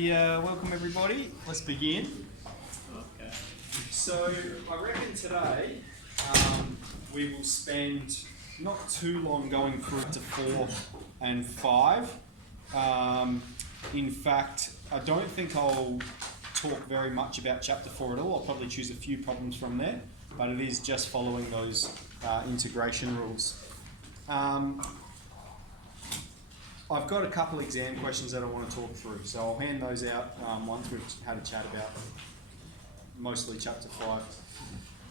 Yeah, welcome everybody. Let's begin. Okay. So I reckon today we will spend not too long going through to 4 and 5. In fact, I don't think I'll talk very much about chapter 4 at all. I'll probably choose a few problems from there, but it is just following those integration rules. I've got a couple exam questions that I want to talk through, so I'll hand those out once we've had a chat about mostly chapter 5.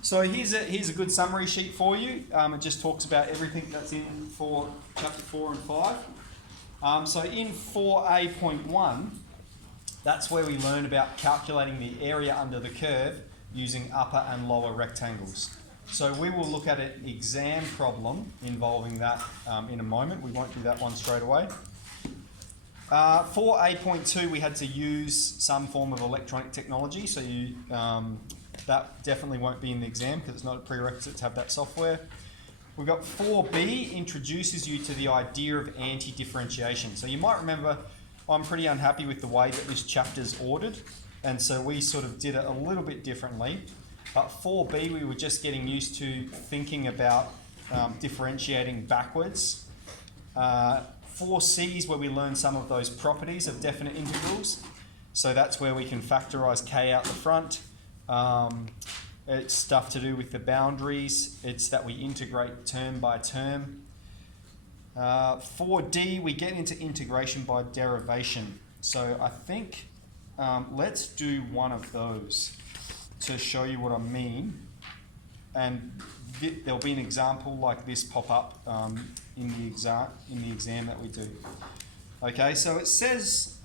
So here's a good summary sheet for you. It just talks about everything that's in for chapter 4 and 5. So in 4a.1, that's where we learn about calculating the area under the curve using upper and lower rectangles. So we will look at an exam problem involving that in a moment. We won't do that one straight away. For 8.2, we had to use some form of electronic technology, so that definitely won't be in the exam because it's not a prerequisite to have that software. We've got 4b, introduces you to the idea of anti-differentiation. So you might remember I'm pretty unhappy with the way that this chapter's ordered, and so we sort of did it a little bit differently. But 4b, we were just getting used to thinking about differentiating backwards. 4c is where we learn some of those properties of definite integrals. So that's where we can factorise k out the front. It's stuff to do with the boundaries. It's that we integrate term by term. 4d, we get into integration by derivation. So I think let's do one of those to show you what I mean, and there'll be an example like this pop up in the exam that we do. Okay, so it says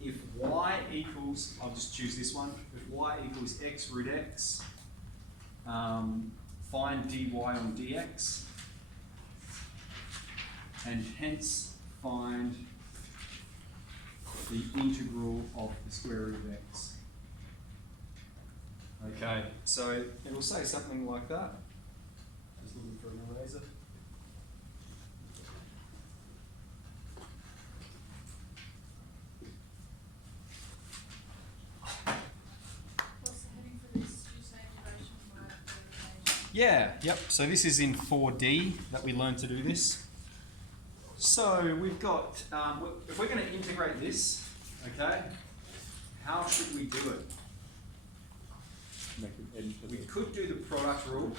if y equals, I'll just choose this one, if y equals x root x, find dy on dx, and hence find the integral of the square root of x. Okay, so it will say something like that. Just looking for an eraser. What's the heading for this? Did you say derivation by derivation? Yeah, yep. So this is in 4D that we learned to do this. So we've got, if we're going to integrate this, okay, how should we do it? We could do the product rule,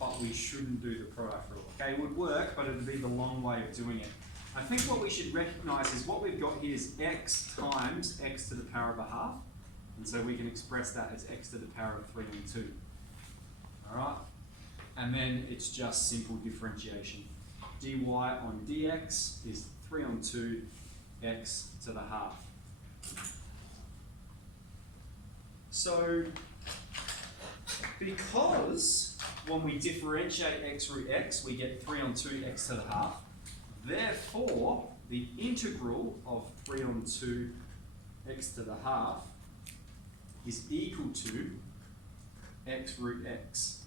but we shouldn't do the product rule. Okay, it would work, but it would be the long way of doing it. I think what we should recognise is what we've got here is x times x to the power of a half, and so we can express that as x to the power of 3 on 2. All right, and then it's just simple differentiation. dy on dx is 3 on 2 x to the half. So because when we differentiate x root x, we get 3 on 2 x to the half. Therefore, the integral of 3 on 2 x to the half is equal to x root x.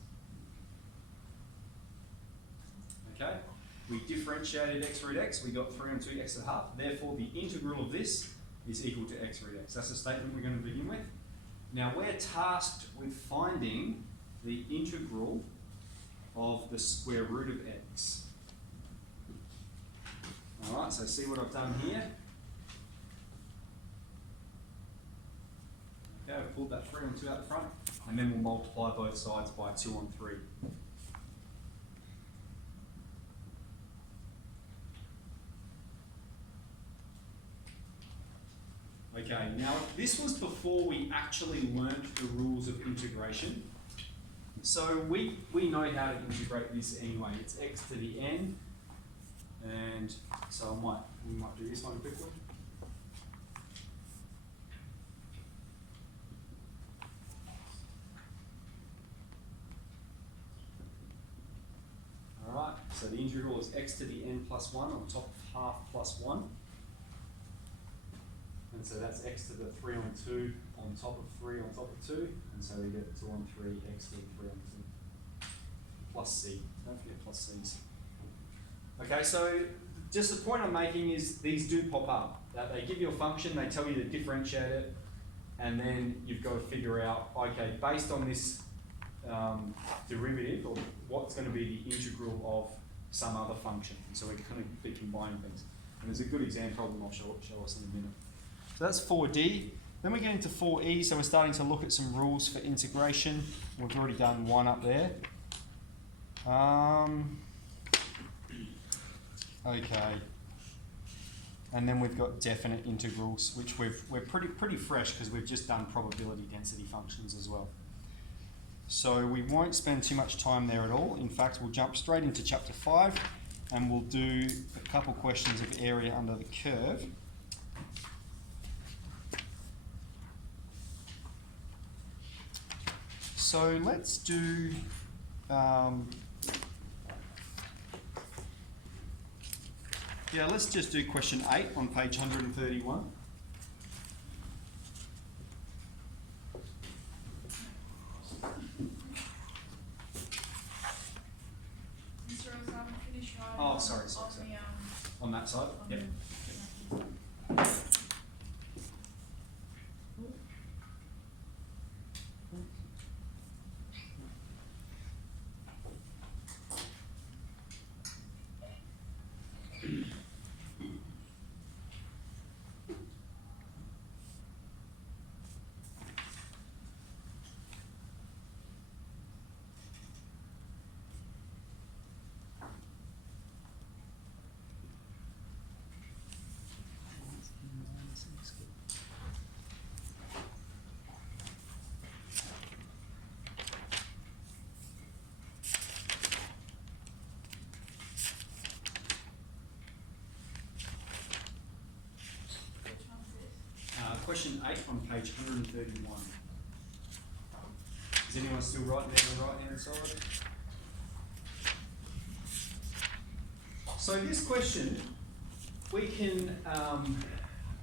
Okay? We differentiated x root x, we got 3 on 2 x to the half. Therefore, the integral of this is equal to x root x. That's the statement we're going to begin with. Now we're tasked with finding the integral of the square root of x. Alright, so see what I've done here? Okay, I've pulled that 3 on 2 out the front, and then we'll multiply both sides by 2 on 3. Okay, now this was before we actually learnt the rules of integration. So we know how to integrate this anyway. It's x to the n, and so we might do this one quickly. Alright, so the integral is x to the n plus 1 on top of half plus 1. And so that's x to the 3 on 2 on top of 3 on top of 2. And so we get 2 on 3, x to the 3 on 2. Plus c. Don't forget plus c's. Okay, so just the point I'm making is these do pop up. That they give you a function, they tell you to differentiate it, and then you've got to figure out, okay, based on this derivative, or what's going to be the integral of some other function. And so we're going to be combining things. And there's a good exam problem I'll show us in a minute. So that's 4D. Then we get into 4E, so we're starting to look at some rules for integration. We've already done one up there. Okay. And then we've got definite integrals, which we're pretty fresh because we've just done probability density functions as well. So we won't spend too much time there at all. In fact, we'll jump straight into chapter 5 and we'll do a couple questions of area under the curve. So let's do let's just do question 8 on page 131. Mr. Osama, finish writing Oh, sorry. On that side? on Yep. the- Which one's this? Question 8 on page 131. Is anyone still writing there on the right hand side? So this question, we can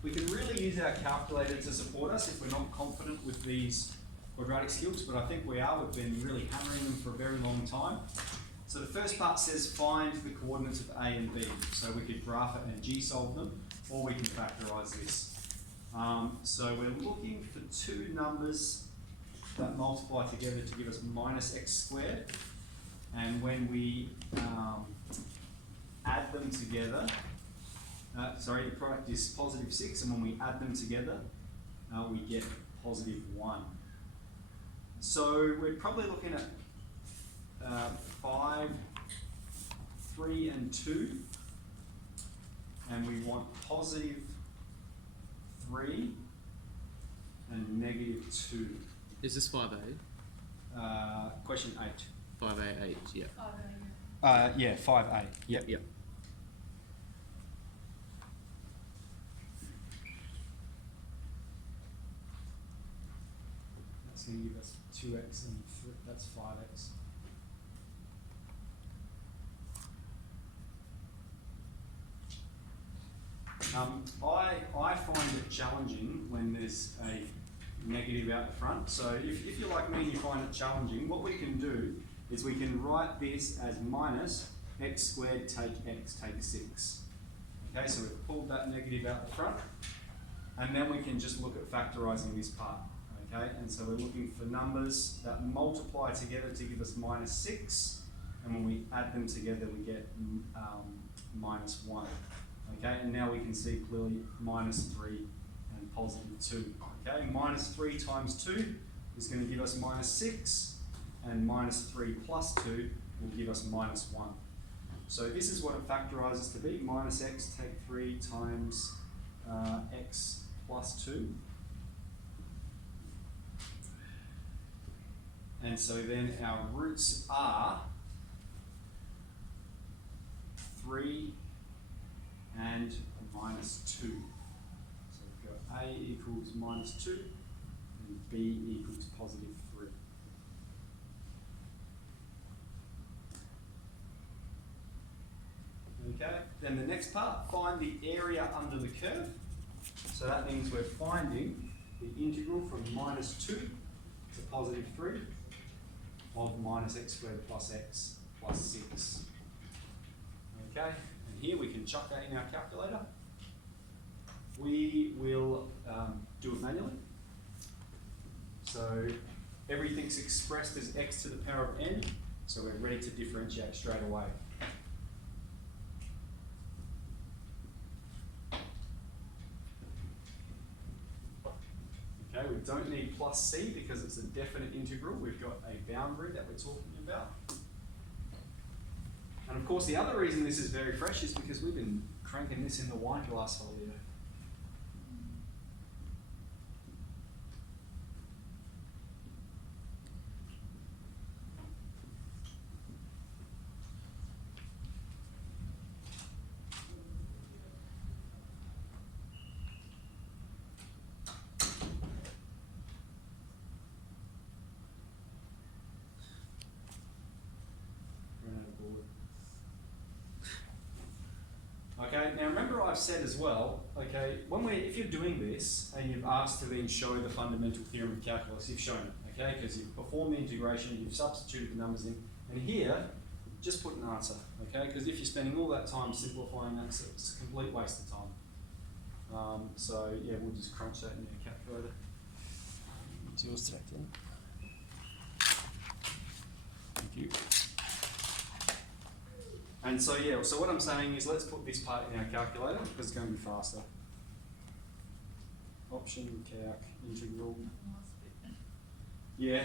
really use our calculator to support us if we're not confident with these quadratic skills, but I think we are. We've been really hammering them for a very long time. So the first part says find the coordinates of A and B. So we could graph it and G-solve them, or we can factorise this. So we're looking for two numbers that multiply together to give us minus x squared. And when we add them together, the product is positive 6, and when we add them together, we get positive 1. So we're probably looking at 5, 3 and 2, and we want positive 3 and negative 2. Is this 5A? Question 8. 5A8, yeah. Oh, Yeah, 5A. Yep, yep. That's going to give us 2x and that's 5x. I find it challenging when there's a negative out the front. So if you're like me and you find it challenging, what we can do is we can write this as minus x squared take x, take 6. Okay, so we've pulled that negative out the front, and then we can just look at factorising this part. Okay, and so we're looking for numbers that multiply together to give us minus 6, and when we add them together we get minus 1. Okay, and now we can see clearly minus 3 and positive 2. Okay, minus 3 times 2 is going to give us minus 6, and minus 3 plus 2 will give us minus 1. So this is what it factorises to be, minus x take 3 times x plus 2. And so then our roots are 3 and minus 2. So we've got A equals minus 2 and B equals positive 3. Okay, then the next part, find the area under the curve. So that means we're finding the integral from minus 2 to positive 3 of minus x squared plus x plus 6. Okay, and here, we can chuck that in our calculator. We will do it manually. So everything's expressed as x to the power of n, so we're ready to differentiate straight away. Okay, we don't need plus c because it's a definite integral. We've got a boundary that we're talking about. And of course, the other reason this is very fresh is because we've been cranking this in the wine glass folio. Okay, now remember I've said as well, okay, if you're doing this and you've asked to then show the fundamental theorem of calculus, you've shown it, okay, because you've performed the integration, you've substituted the numbers in, and here, just put an answer, okay, because if you're spending all that time simplifying that, it's a complete waste of time. So yeah, we'll just crunch that in your calculator. It's yours today, Tim. Thank you. And so yeah, so what I'm saying is let's put this part in our calculator because it's going to be faster. Option, calc, integral. Yeah,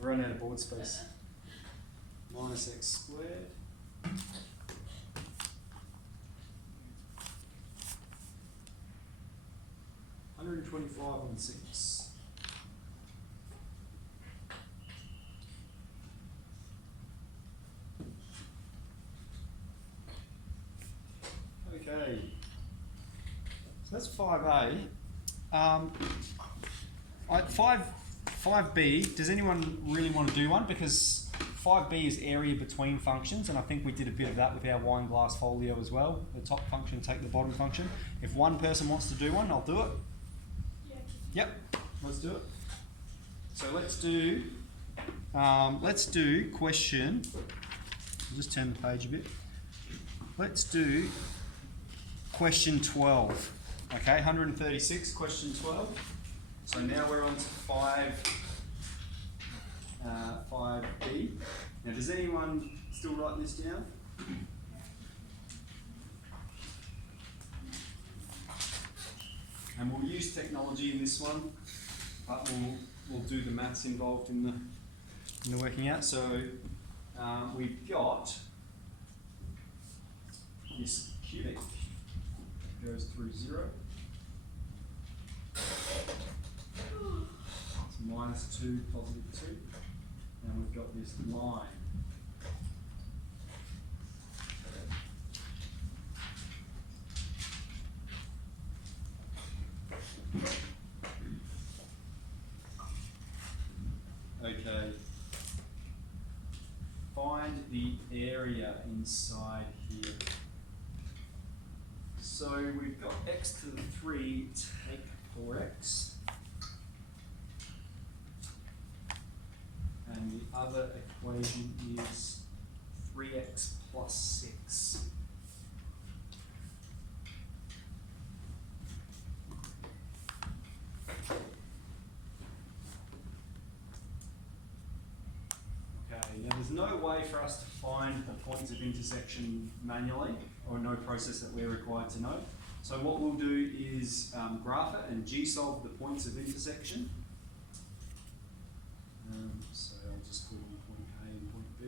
I run out of board space. Minus x squared. $125 on 6. Okay, so that's 5A. 5B, does anyone really want to do one? Because 5B is area between functions, and I think we did a bit of that with our wine glass folio as well. The top function take the bottom function. If one person wants to do one, I'll do it. Yeah. Yep, let's do it. So let's do question, I'll just turn the page a bit. Let's do question 12, okay, 136, question 12. So now we're on to 5B. Now does anyone still write this down? And we'll use technology in this one, but we'll do the maths involved in the working out. So we've got this cubic goes through 0. It's minus 2, positive 2. And we've got this line. Okay. Find the area inside here. So we've got x to the 3, take 4x. And the other equation is 3x plus 6. Okay, now there's no way for us to find the points of intersection manually, or no process that we're required to know. So what we'll do is graph it and g-solve the points of intersection. So I'll just call them point A and point B.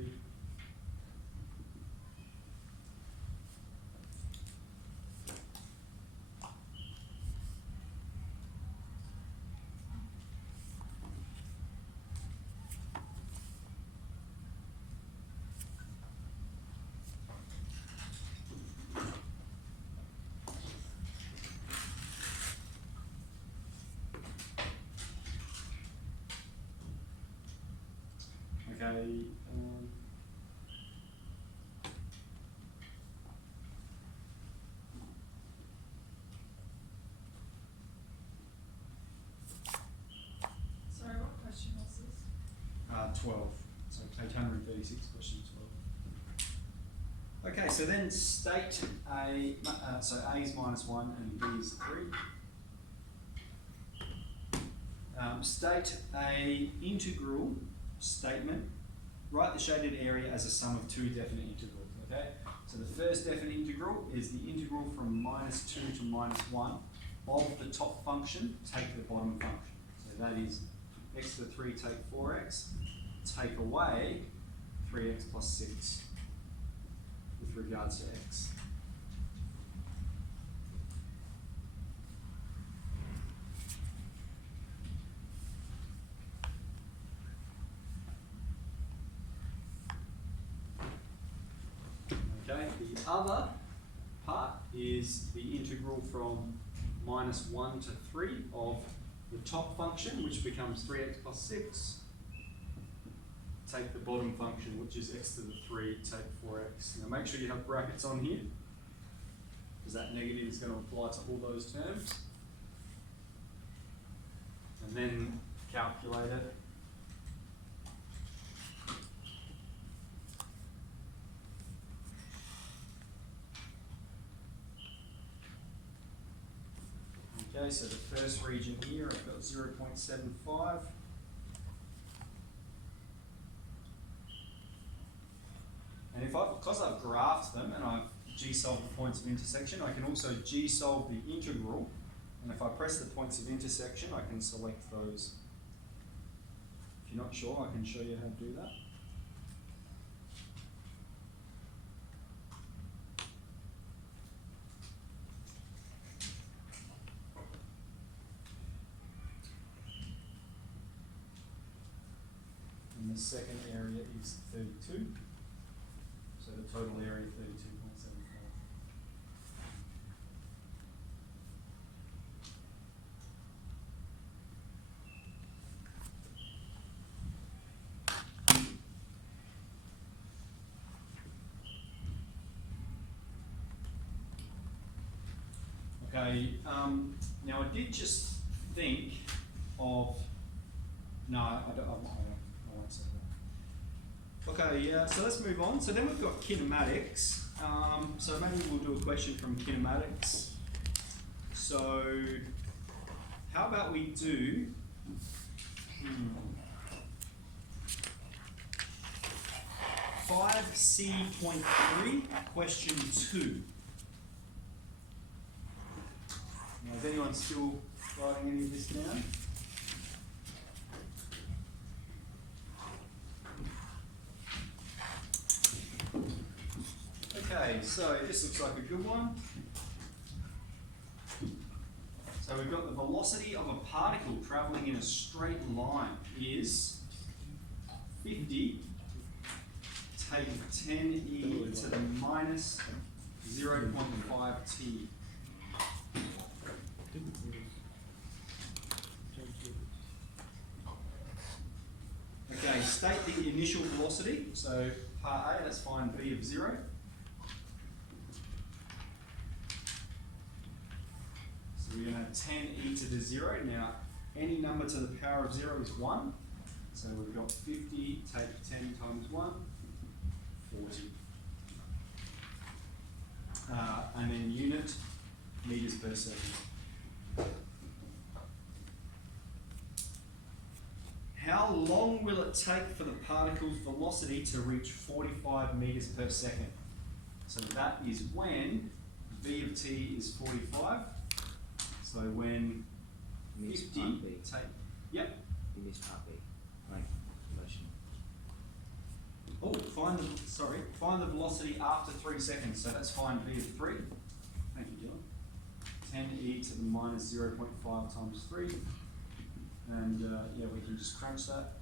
Okay. Sorry, what question was this? 12. So page 136, question 12. Okay, so then state A, so A is -1 and B is 3. State a integral statement. Write the shaded area as a sum of two definite integrals, okay? So the first definite integral is the integral from -2 to -1 of the top function, take the bottom function. So that is x to the 3 take 4x, take away 3x plus 6 with regards to x. Okay, the other part is the integral from -1 to 3 of the top function, which becomes 3x plus 6. Take the bottom function, which is x to the 3, take 4x. Now make sure you have brackets on here, because that negative is going to apply to all those terms. And then calculate it. Okay, so the first region here, I've got 0.75. And because I've graphed them and I've g-solved the points of intersection, I can also g-solve the integral. And if I press the points of intersection, I can select those. If you're not sure, I can show you how to do that. And the second area is 32. So the total area 32.75. Okay, now I did just think of, no, I won't say that. Okay, yeah, so let's move on. So then we've got kinematics. So maybe we'll do a question from kinematics. So how about we do, 5C.3, question 2. Now, is anyone still writing any of this down? Okay, so this looks like a good one. So we've got the velocity of a particle travelling in a straight line is 50, take 10e to the minus 0.5 t. Okay, state the initial velocity. So part A, let's find v of 0. So we're going to have 10e to the 0. Now, any number to the power of 0 is 1. So we've got 50, take 10 times 1, 40. And then unit, meters per second. How long will it take for the particle's velocity to reach 45 meters per second? So that is when v of t is 45. So when You missed 50 part B. take, yep. You missed part B. Right. Relation. Oh, find the velocity after 3 seconds. So that's find v of 3. Thank you, Dylan. 10e to the minus 0.5 times 3. And yeah, we can just crunch that.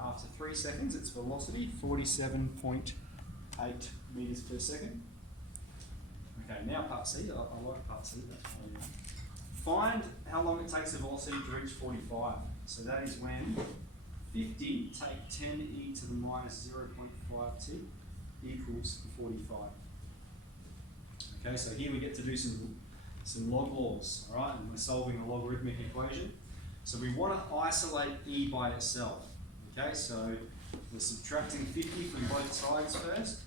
After 3 seconds, its velocity 47.8 meters per second. Okay, now part C. I like part C. That's fine. Yeah. Find how long it takes the velocity to reach 45. So that is when 50 take 10e to the minus 0.5t equals 45. Okay, so here we get to do some log laws, all right, and we're solving a logarithmic equation. So we want to isolate e by itself. Okay, so we're subtracting 50 from both sides first.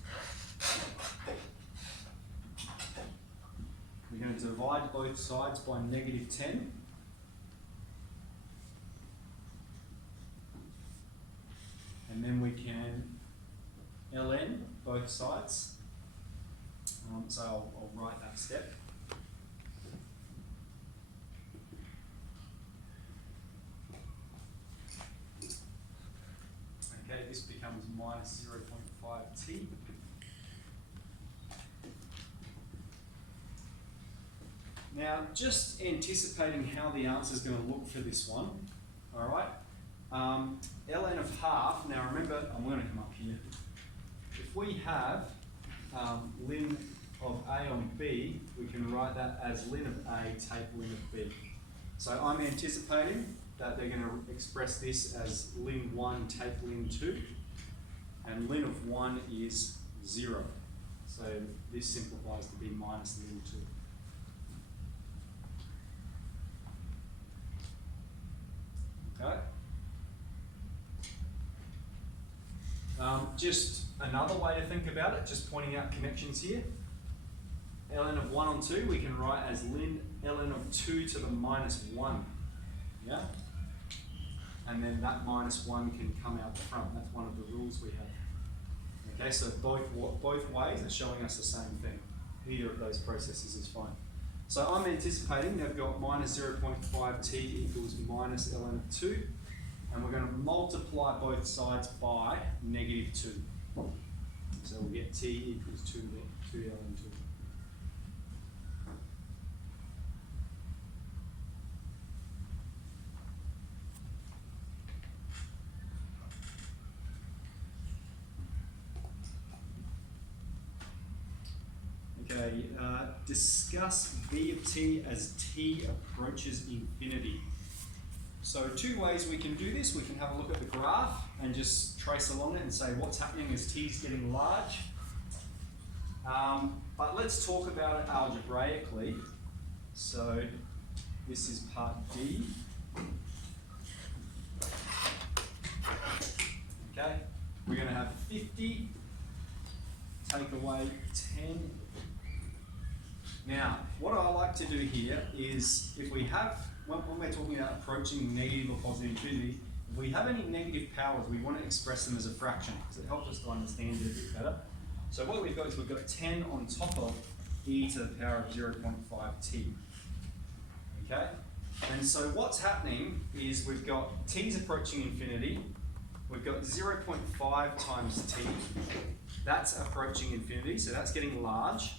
We're going to divide both sides by negative 10. And then we can ln both sides. So I'll write that step. Okay, this becomes minus 0.5t. Now, just anticipating how the answer is going to look for this one, all right? Ln of half, now remember, I'm going to come up here. If we have ln of a on b, we can write that as ln of a take ln of b. So I'm anticipating that they're going to express this as ln 1 take ln 2, and ln of 1 is 0. So this simplifies to be minus ln 2. Okay. Just another way to think about it, just pointing out connections here. Ln of 1 on 2 we can write as ln of 2 to the minus 1. Yeah? And then that minus 1 can come out the front. That's one of the rules we have. Okay, so both ways are showing us the same thing. Either of those processes is fine. So I'm anticipating they've got minus 0.5t equals minus ln of 2. And we're going to multiply both sides by negative 2. So we'll get t equals 2 ln 2. Okay, discuss v of t as t approaches infinity. So two ways we can do this. We can have a look at the graph and just trace along it and say what's happening as t is getting large. But let's talk about it algebraically. So this is part D. Okay, we're going to have 50, take away 10. Now, what I like to do here is if we have, when we're talking about approaching negative or positive infinity, if we have any negative powers, we want to express them as a fraction because it helps us to understand it a bit better. So what we've got is we've got 10 on top of e to the power of 0.5t. Okay? And so what's happening is we've got t's approaching infinity. We've got 0.5 times t. That's approaching infinity, so that's getting large.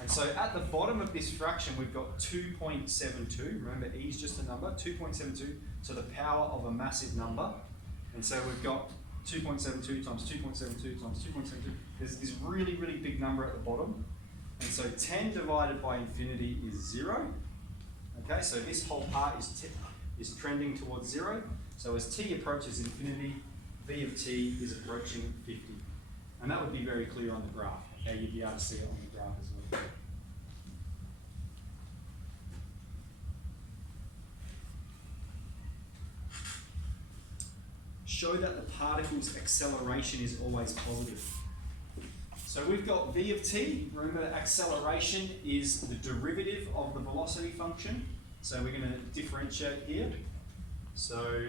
And so at the bottom of this fraction, we've got 2.72. Remember, e is just a number. 2.72 to the power of a massive number. And so we've got 2.72 times 2.72 times 2.72. There's this really, really big number at the bottom. And so 10 divided by infinity is 0. Okay, so this whole part is trending towards 0. So as t approaches infinity, v of t is approaching 50. And that would be very clear on the graph. Okay, you'd be able to see it on the graph as well. Show that the particle's acceleration is always positive. So we've got v of t. Remember, acceleration is the derivative of the velocity function. So we're going to differentiate here. So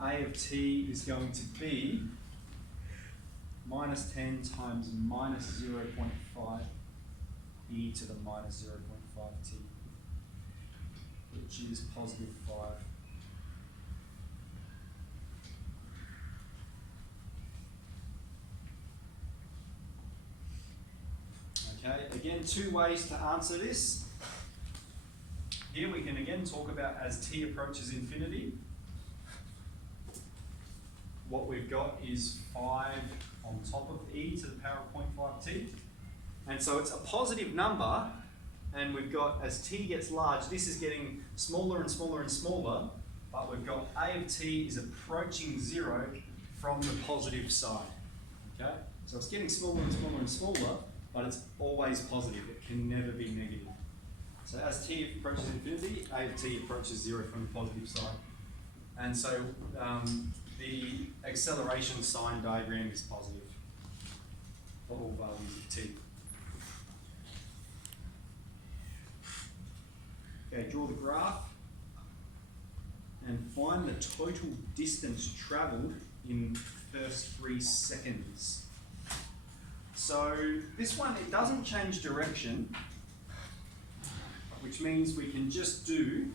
a of t is going to be minus 10 times minus 0.5 e to the minus 0.5t, which is positive 5. Okay, again, two ways to answer this. Here we can again talk about as t approaches infinity. What we've got is 5 on top of e to the power of 0.5t. And so it's a positive number, and we've got, as t gets large, this is getting smaller and smaller and smaller, but we've got a of t is approaching 0 from the positive side. Okay? So it's getting smaller and smaller and smaller, but it's always positive. It can never be negative. So as t approaches infinity, a of t approaches 0 from the positive side. And so the acceleration sign diagram is positive for all values of t. Okay, draw the graph and find the total distance travelled in the first 3 seconds. So this one, it doesn't change direction, which means we can just do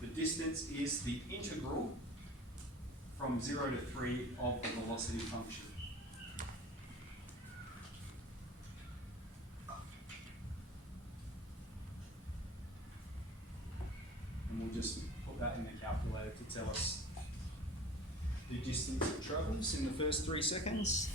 the distance is the integral from 0 to 3 of the velocity function. And we'll just put that in the calculator to tell us the distance it travels in the first 3 seconds.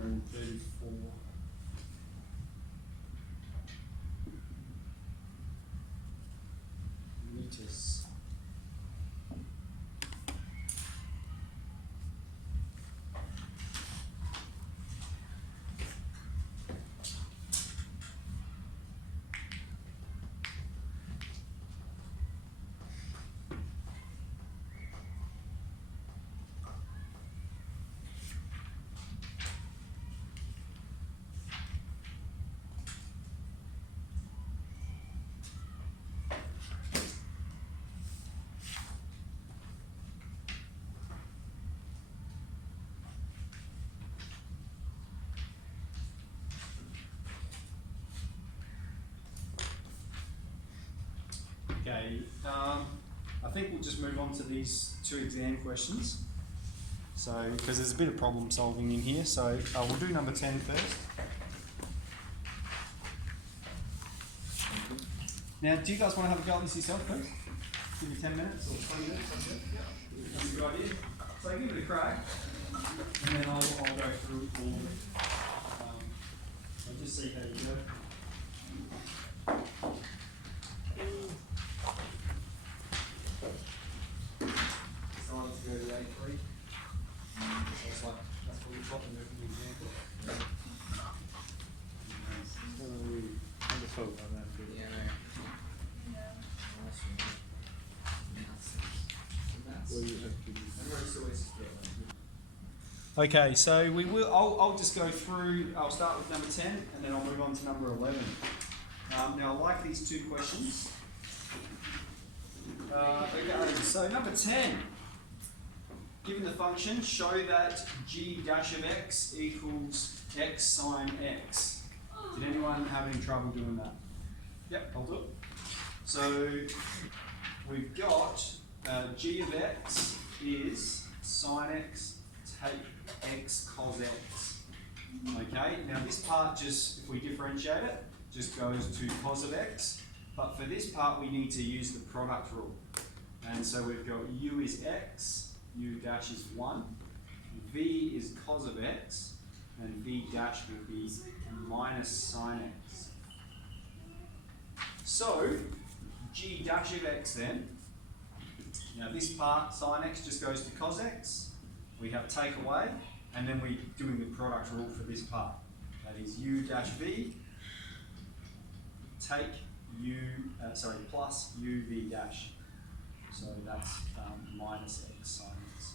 And 34 meters. Okay, I think we'll just move on to these 2 exam questions. So, because there's a bit of problem solving in here, so we'll do number 10 first. Now, do you guys want to have a go at this yourself first? Give me 10 minutes or 20 minutes? That's a good idea. So give it a crack, and then I'll go through all of it. I'll just see how you go. Go to A3. So it's like, that's what we're dropping there from the example. Wonderful. Yeah, Yeah. nice one. Well, you have to. Okay, so we will. I'll just go through. I'll start with number 10, and then I'll move on to number 11. Now, I like these 2 questions. Okay, so number 10. Given the function, show that g dash of x equals x sine x. Did anyone have any trouble doing that? Yep, I'll do it. So we've got g of x is sine x take x cos x. Okay, now this part just, if we differentiate it, just goes to cos of x. But for this part, we need to use the product rule. And so we've got u is x. U dash is 1, v is cos of x, and v dash will be minus sine x. So, g dash of x then, now this part, sine x just goes to cos x, we have take away, and then we're doing the product rule for this part. That is u dash v, take u, plus u v dash. So that's minus x sine x.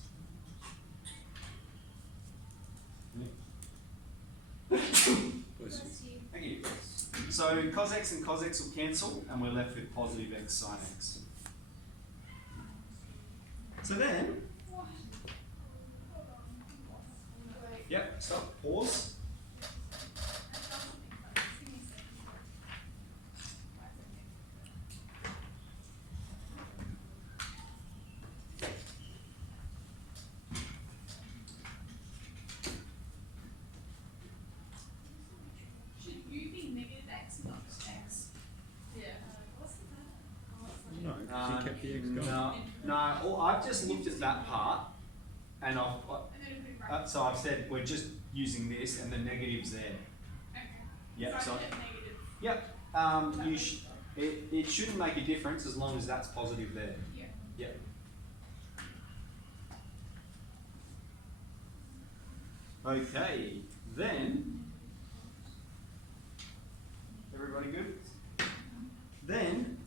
That's you. Thank you. So cos x and cos x will cancel, and we're left with positive x sine x. So then, yep, stop, pause. Should u be negative x the x No, I've just looked at that part, and And then put in brackets. so I've said we're just using this, and the negative's there. Okay. Yep. So So I put negative. yep. It shouldn't make a difference as long as that's positive there. Yeah. Yep. Okay, then, everybody good? Then,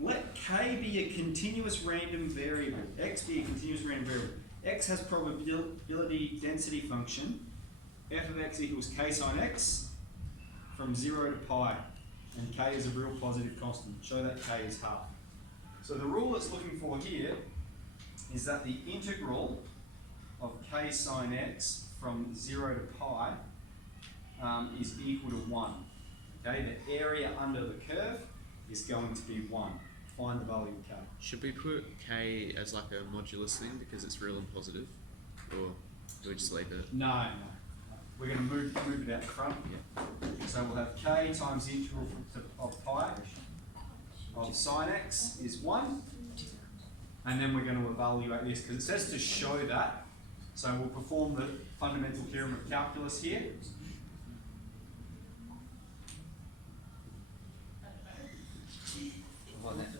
let k be a continuous random variable. X be a continuous random variable. X has probability density function. F of x equals k sine x from 0 to pi. And k is a real positive constant. Show that k is half. So the rule it's looking for here is that the integral of k sine x from 0 to pi is equal to 1. Okay, the area under the curve is going to be 1. Find the value of k. Should we put k as like a modulus thing because it's real and positive, or do we just leave it? No. We're going to move it out front. So we'll have k times the integral of pi of sine x is 1. And then we're going to evaluate this because it says to show that. So we'll perform the fundamental theorem of calculus here. Well, that,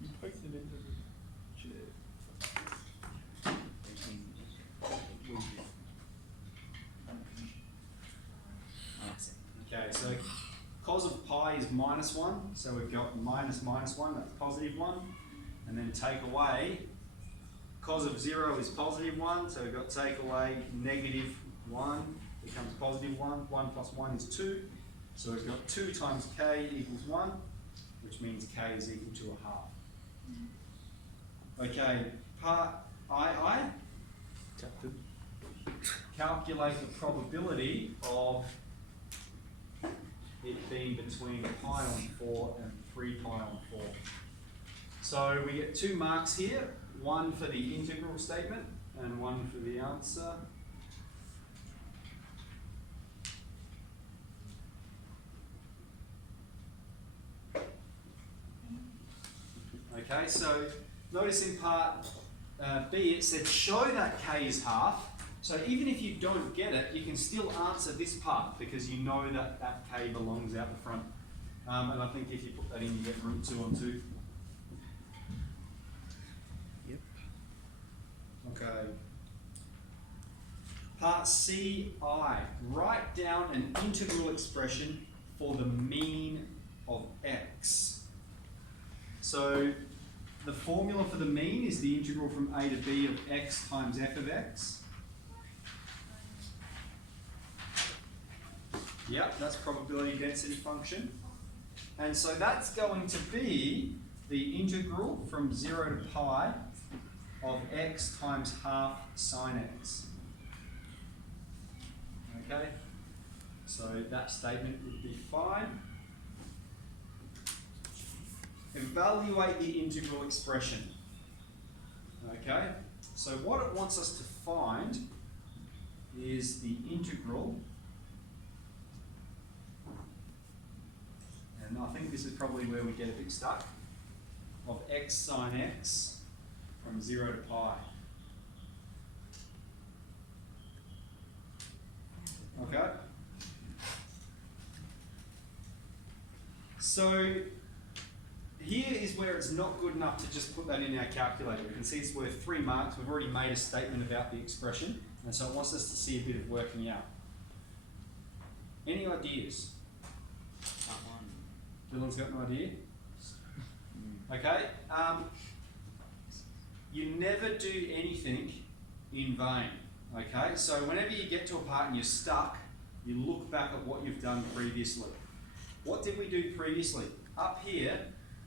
You poked it into the chair. Okay, so cos of pi is minus 1. So we've got minus 1, that's positive 1. And then take away, cos of 0 is positive 1. So we've got take away negative 1 becomes positive 1. 1 plus 1 is 2. So we've got 2 times k equals 1, which means k is equal to a half. Okay, part II, Captain. calculate the probability of it being between pi on 4 and 3 pi on 4. So we get 2 marks here, one for the integral statement and one for the answer. Okay, so notice in part B it said show that k is half. So even if you don't get it, you can still answer this part because you know that that k belongs out the front. And I think if you put that in, you get root 2 on 2. Yep. Okay. Part CI. Write down an integral expression for the mean of x. So the formula for the mean is the integral from a to b of x times f of x. Yep, that's probability density function. And so that's going to be the integral from 0 to pi of x times half sine x. Okay, so that statement would be fine. Evaluate the integral expression. Okay, so what it wants us to find is the integral, and I think this is probably where we get a bit stuck, of x sine x from 0 to pi. Okay? So here is where it's not good enough to just put that in our calculator. We can see it's worth 3 marks. We've already made a statement about the expression, and so it wants us to see a bit of working out. Any ideas? part one. Dylan's got an idea? Okay. You never do anything in vain. Okay, so whenever you get to a part and you're stuck, you look back at what you've done previously. What did we do previously? Up here,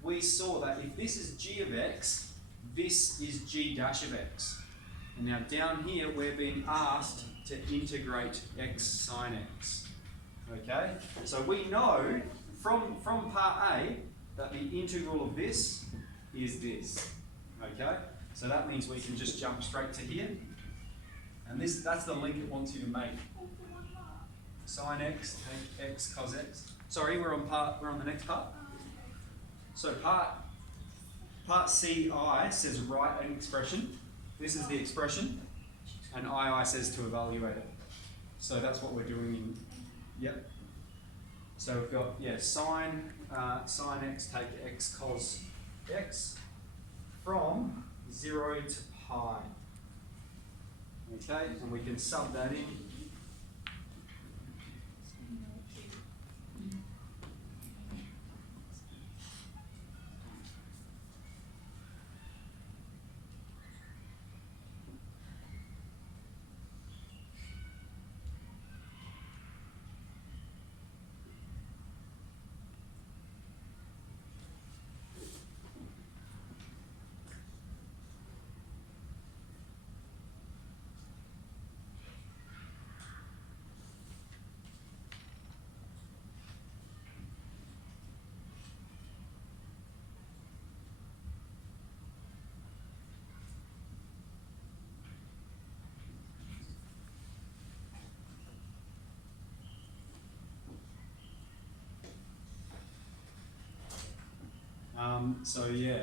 we saw that if this is g of x, this is g dash of x. And now down here, we're being asked to integrate x sine x. Okay, so we know from part A that the integral of this is this. Okay, so that means we can just jump straight to here. And that's the link it wants you to make. sine x, take x cos x. Sorry, we're on the next part. So part CI says write an expression. This is the expression, and II says to evaluate it. So that's what we're doing in, yep. So we've got, sine x, take x cos x from 0 to pi. Okay, and we can sub that in.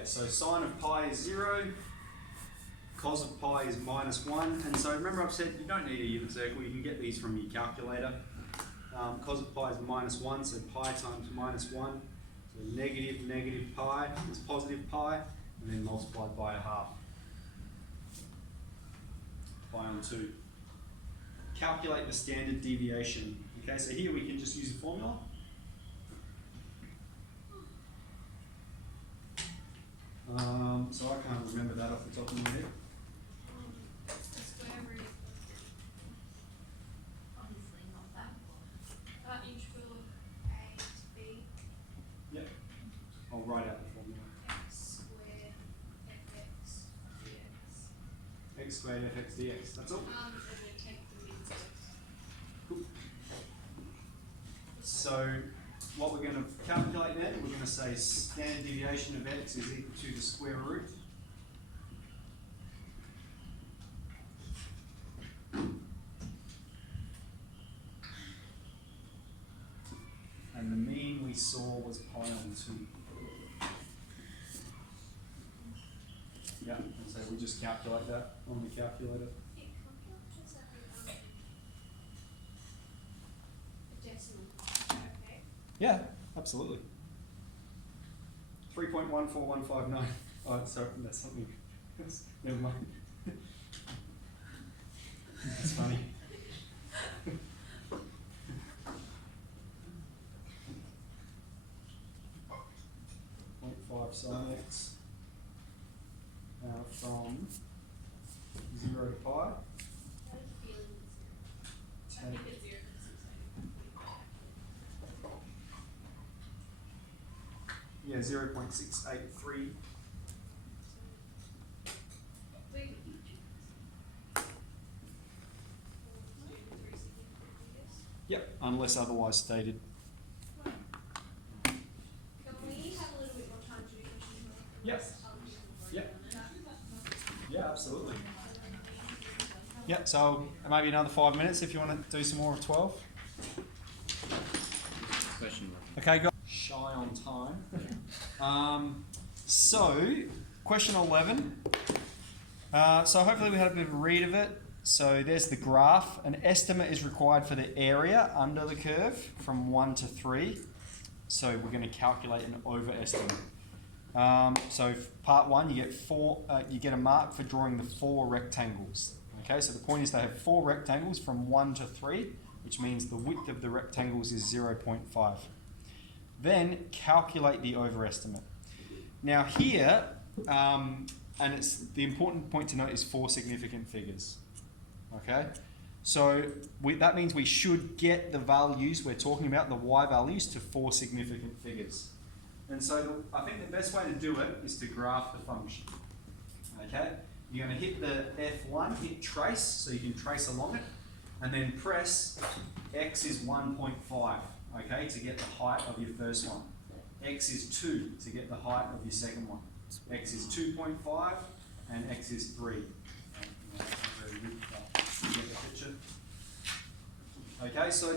So sine of pi is 0, cos of pi is -1, and so remember I've said you don't need a unit circle, you can get these from your calculator. Cos of pi is -1, so pi times -1, so negative pi is positive pi, and then multiplied by a half. Pi on 2. Calculate the standard deviation. Okay, so here we can just use a formula. So I can't remember that off the top of my head. The square root Obviously not that one. integral of a to b Yep. I'll write out the formula. x squared fx dx. X squared fx dx. That's all. And we take the midsets. Cool. So what we're going to calculate then, we're going to say standard deviation of x is equal to the square root . And the mean we saw was pi on 2. Yeah, and so we just calculate that on the calculator. Yeah, what's that? A decimal. Okay. Yeah, absolutely. 3.14159. Oh, sorry, that's something else. Never mind. That's funny. 0.5 sine x from 0 to pi. How do you feel it's zero? I think it's 0 because it's like Yeah, 0.683. Wait. Yep, unless otherwise stated. Can we have a little bit more time to do questions? Yes. Yep. Yeah, absolutely. Yeah, so maybe another 5 minutes if you want to do some more of 12. Question mark. Okay, go. Shy on time. So, question 11. So hopefully we had a bit of a read of it. So there's the graph. An estimate is required for the area under the curve from 1 to 3. So we're going to calculate an overestimate. So part 1, you get a mark for drawing the 4 rectangles. Okay, so the point is they have 4 rectangles from 1 to 3, which means the width of the rectangles is 0.5. Then calculate the overestimate. Now here, and it's the important point to note is 4 significant figures. Okay, so that means we should get the values we're talking about, the y values, to 4 significant figures. And so I think the best way to do it is to graph the function. Okay, you're going to hit the F1, hit trace, so you can trace along it, and then press x is 1.5, okay, to get the height of your first one. X is 2 to get the height of your second one. X is 2.5 and x is 3. You get the picture? Okay, so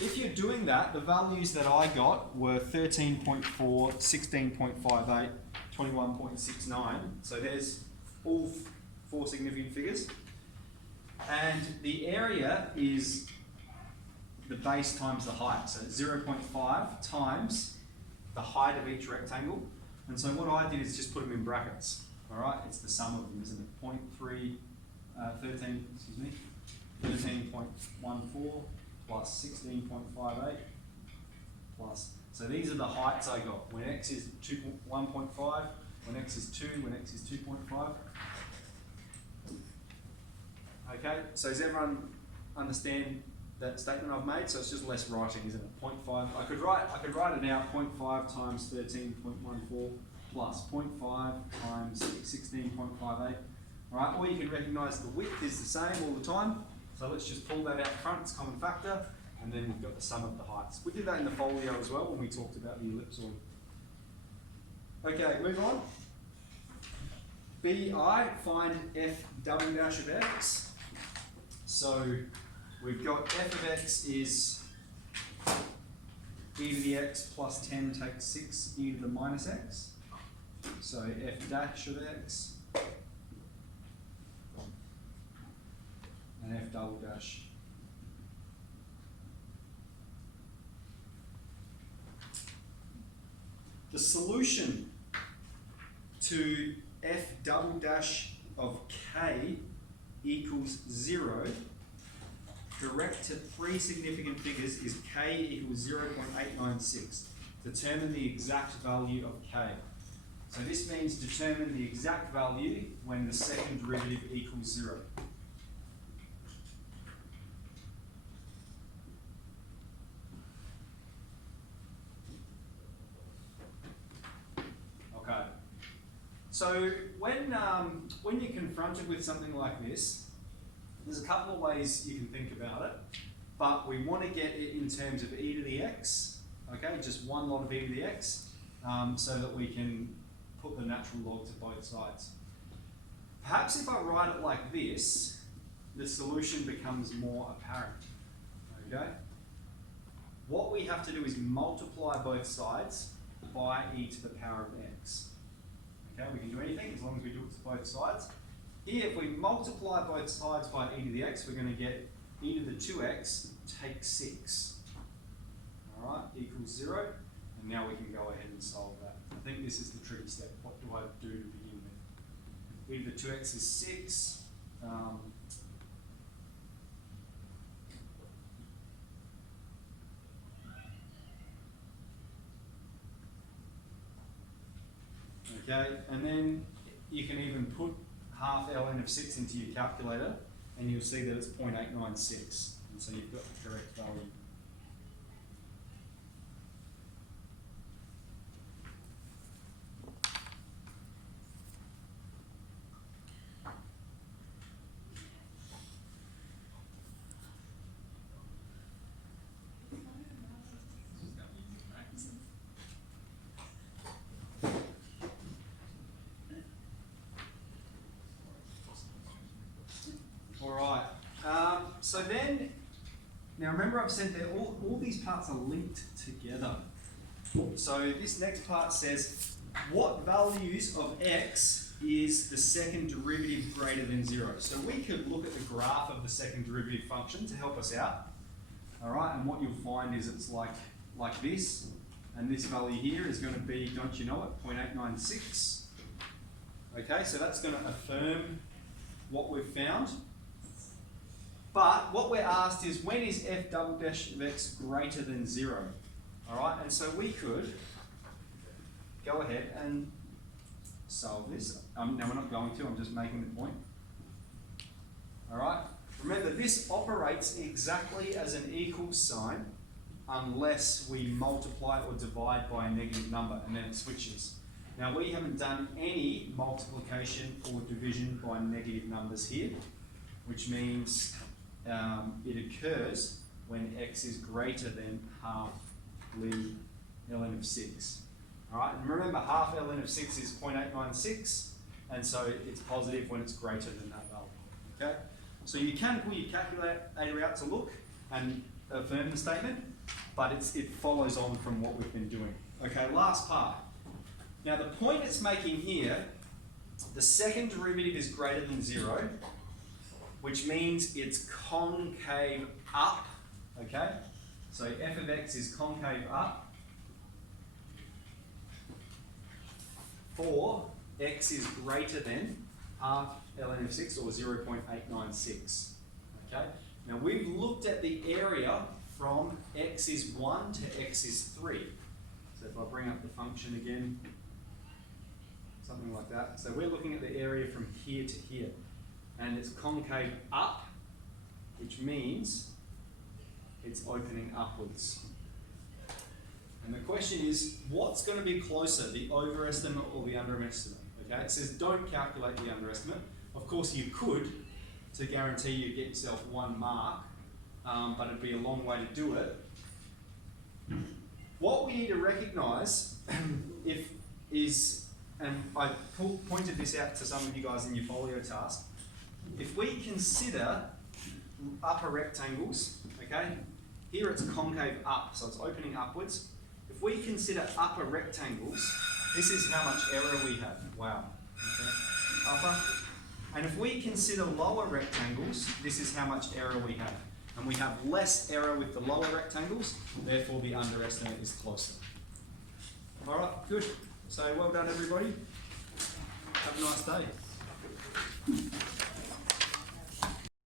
if you're doing that, the values that I got were 13.4, 16.58, 21.69. So there's all four significant figures. And the area is the base times the height. So 0.5 times the height of each rectangle. And so what I did is just put them in brackets. All right, it's the sum of them, isn't it? 13.14 plus 16.58 plus. So these are the heights I got. When x is 1.5, when x is 2, when x is 2.5. Okay, so does everyone understand that statement I've made? So it's just less writing, isn't it? 0.5. I could write it now. 0.5 times 13.14 plus 0.5 times 16.58. All right, or you can recognise the width is the same all the time. So let's just pull that out front, it's a common factor, and then we've got the sum of the heights. We did that in the folio as well when we talked about the ellipsoid. Okay, move on. BI, find f double dash of x. So we've got f of x is e to the x plus 10 takes 6 e to the minus x. So f dash of x and f double dash. The solution to f double dash of k equals 0, direct to three significant figures, is k equals 0.896. Determine the exact value of k. So this means determine the exact value when the second derivative equals 0. Okay. So when you're confronted with something like this, there's a couple of ways you can think about it, but we want to get it in terms of e to the x, okay, just one lot of e to the x, so that we can put the natural log to both sides. Perhaps if I write it like this, the solution becomes more apparent, okay? What we have to do is multiply both sides by e to the power of x. Okay, we can do anything as long as we do it to both sides. Here, if we multiply both sides by e to the x, we're going to get e to the 2x take 6. All right, equals 0. And now we can go ahead and solve that. I think this is the tricky step. What do I do to begin with? E to the 2x is 6. Okay, and then you can even put half ln of 6 into your calculator, and you'll see that it's 0.896, and so you've got the correct value. So then, now remember I've said that all these parts are linked together. So this next part says, what values of x is the second derivative greater than 0? So we could look at the graph of the second derivative function to help us out. All right, and what you'll find is it's like this, and this value here is going to be, don't you know it, 0.896. Okay, so that's going to affirm what we've found. But what we're asked is, when is f double dash of x greater than 0? All right, and so we could go ahead and solve this. Now we're not going to, I'm just making the point. All right, remember this operates exactly as an equal sign unless we multiply or divide by a negative number, and then it switches. Now we haven't done any multiplication or division by negative numbers here, which means it occurs when x is greater than half ln of 6. All right, and remember half ln of 6 is 0.896, and so it's positive when it's greater than that value. Okay, so you can pull your calculator out to look, and affirm the statement, but it follows on from what we've been doing. Okay, last part. Now the point it's making here, the second derivative is greater than 0, which means it's concave up, okay? So f of x is concave up for x is greater than half ln of 6 or 0.896, okay? Now we've looked at the area from x is 1 to x is 3. So if I bring up the function again, something like that. So we're looking at the area from here to here. And it's concave up, which means it's opening upwards. And the question is, what's going to be closer, the overestimate or the underestimate? Okay, it says don't calculate the underestimate. Of course you could, to guarantee you get yourself 1 mark, but it'd be a long way to do it. What we need to recognise is, and I pointed this out to some of you guys in your folio task, if we consider upper rectangles, okay, here it's concave up, so it's opening upwards. If we consider upper rectangles, this is how much error we have. Wow. Okay. Upper. And if we consider lower rectangles, this is how much error we have. And we have less error with the lower rectangles, therefore the underestimate is closer. All right, good. So well done everybody. Have a nice day.